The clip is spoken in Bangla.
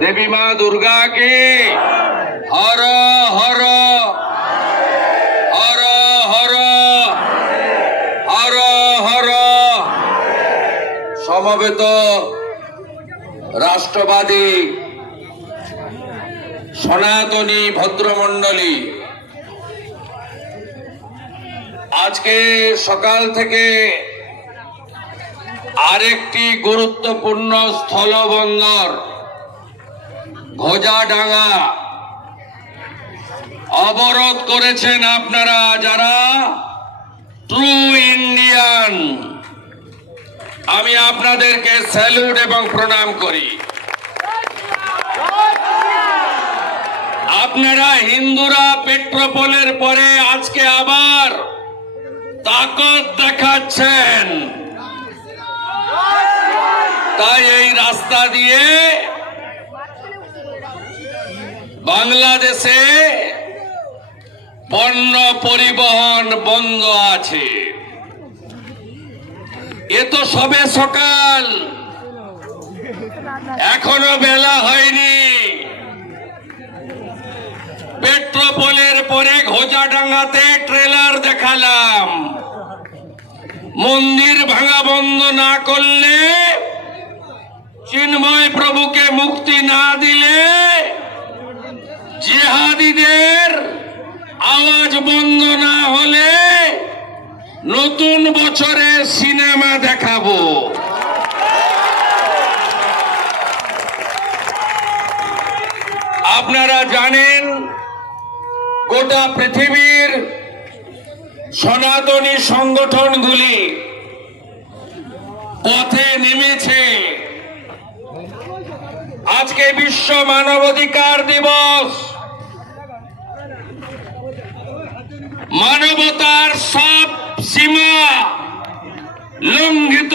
দেবী মা দুর্গাকে। হর হর। হর হর। হর হর। সমবেত রাষ্ট্রবাদী সনাতনী ভদ্রমণ্ডলী। আজকে সকাল থেকে আরেকটি গুরুত্বপূর্ণ স্থলবন্দর ঘোজাডাঙ্গা অবরোধ করেছেন আপনারা যারা? ট্রু ইন্ডিয়ান আমি আপনাদেরকে স্যালুট এবং প্রণাম করি। আপনারা হিন্দুরা পেট্রোপোলের পরে আজকে আবার তাকত দেখাচ্ছেন। তাই এই রাস্তা দিয়ে বাংলাদেশে পণ্য পরিবহন বন্ধ আছে। এ তো সবে সকাল। এখনও বেলা হয়নি। পেট্রোপোলের পরে ঘোজাডাঙ্গাতে ট্রেলার দেখালাম। মন্দির ভাঙা বন্ধ না করলে চিন্ময় প্রভুকে মুক্তি না দিলে জেহাদিদের আওয়াজ বন্ধ না হলে নতুন বছরে সিনেমা দেখাবো। আপনারা জানেন, গোটা পৃথিবীর সনাতনী সংগঠনগুলি পথে নেমেছে। আজকে বিশ্ব মানবাধিকার দিবস। মানবতার সব সীমা লঙ্ঘিত